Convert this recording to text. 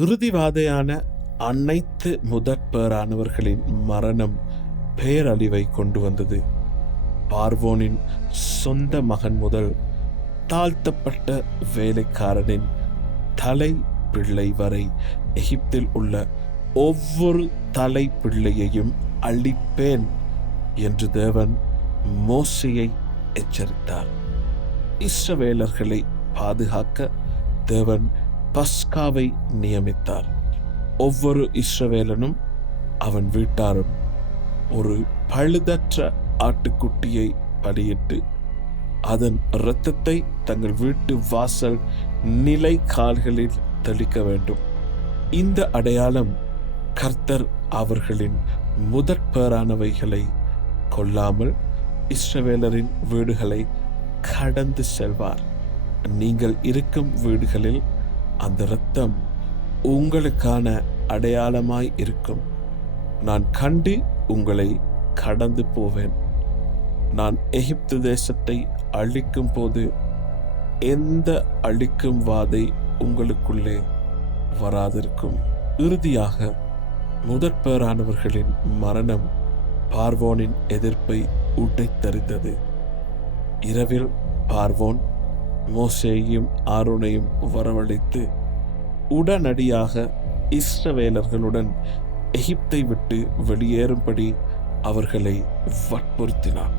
இறுதிவாதையான அனைத்து முதற்பேறானவர்களின் மரணம் பேரழிவை கொண்டு வந்தது. பார்வோனின் சொந்த மகன் முதல் தாழ்த்தப்பட்ட வேலைக்காரனின் தலை பிள்ளை வரை எகிப்தில் உள்ள ஒவ்வொரு தலை பிள்ளையையும் அழிப்பேன் என்று தேவன் மோசேயை எச்சரித்தார். இஸ்ரவேலர்களை பாதுகாக்க தேவன் பஸ்காவை நியமித்தார். ஒவ்வொரு இஸ்ரவேலனும் அவன் வீட்டாரும் ஒரு பழுதற்ற ஆட்டுக்குட்டியை பலியிட்டு அதன் இரத்தத்தை தங்கள் வீட்டு வாசல் நிலை கால்களில் தெளிக்க வேண்டும். இந்த அடையாளம் கர்த்தர் அவர்களின் முதற்பேறானவைகளை கொல்லாமல் இஸ்ரவேலரின் வீடுகளை கடந்து செல்வார். நீங்கள் இருக்கும் வீடுகளில் அந்த இரத்தம் உங்களுக்கான அடையாளமாய் இருக்கும். நான் கண்டு உங்களை கடந்து போவேன். நான் எகிப்து தேசத்தை அழிக்கும் போது எந்த அழிக்கும் வாதை உங்களுக்குள்ளே வராதிருக்கும். இறுதியாக முதற்பேறானவர்களின் மரணம் பார்வோனின் எதிர்ப்பை உடைத்தறிந்தது. இரவில் பார்வோன் மோசேயையும் ஆரோனையும் வரவழைத்து உடனடியாக இஸ்ரவேலர்களுடன் எகிப்தை விட்டு வெளியேறும்படி அவர்களை வற்புறுத்தினான்.